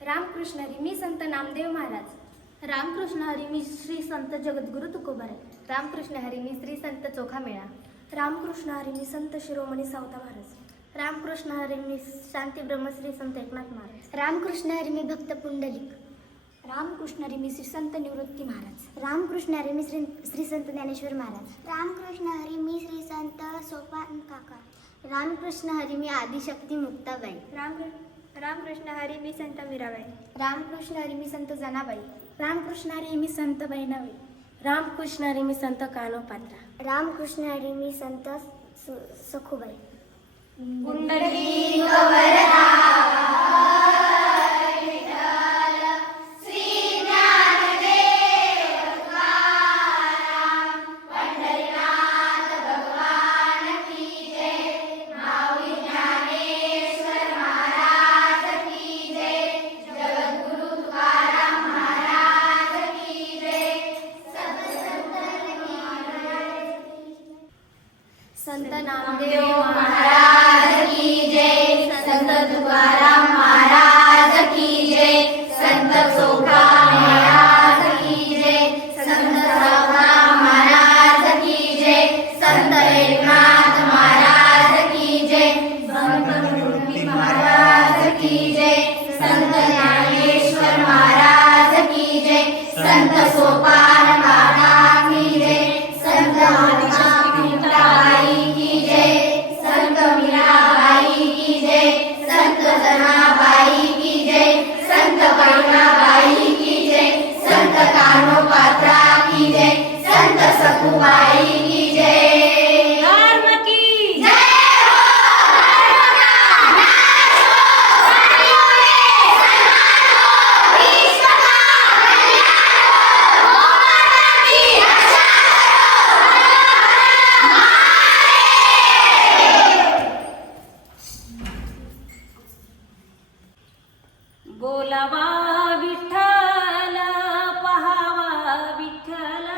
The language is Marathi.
रामकृष्ण हरी मी संत नामदेव महाराज. रामकृष्ण हरी मी श्री संत जगद्गुरु तुकोबाराय. रामकृष्ण हरी मी श्री संत चोखामेळा. रामकृष्ण हरी मी संत शिरोमणी सावता महाराज. रामकृष्ण हरी मी शांती ब्रह्मश्री संत एकनाथ महाराज. रामकृष्ण हरी मी भक्त पुंडलिक. रामकृष्ण हरी मी श्री संत निवृत्ती महाराज. रामकृष्ण हरी मी श्री संत ज्ञानेश्वर महाराज. रामकृष्ण हरी मी श्री संत सोपान काका. रामकृष्ण हरी मी आदिशक्ती मुक्ताबाई. रामकृष्ण हरी मी संत मीराबाई. रामकृष्ण हरी मी संत जनाबाई. रामकृष्ण हरी मी संत बहिणाबाई. रामकृष्ण हरी मी संत कानोपात्रा. रामकृष्ण हरी मी संत सखुबाई. पुंडलिक वरदा संत नामदेव महाराज की जय. संत तुकाराम महाराज की जय. संत चोखा महाराज की जय. संत सावराम महाराज की जय. संत एकनाथ महाराज की जय. संत निवृत्ती महाराज की जय. संत ज्ञानेश्वर महाराज की जय. संत सोपान काका की जय. संत आदिशक्ती मुक्ताबाई की जय. संत मीराबाई की जय. संत जनाबाई की जय. संत बहिणाबाई की जय. संत कानोपात्रा की जय. संत सखुबाई की जय. बोलावा विठ्ठल पहावा विठ्ठल.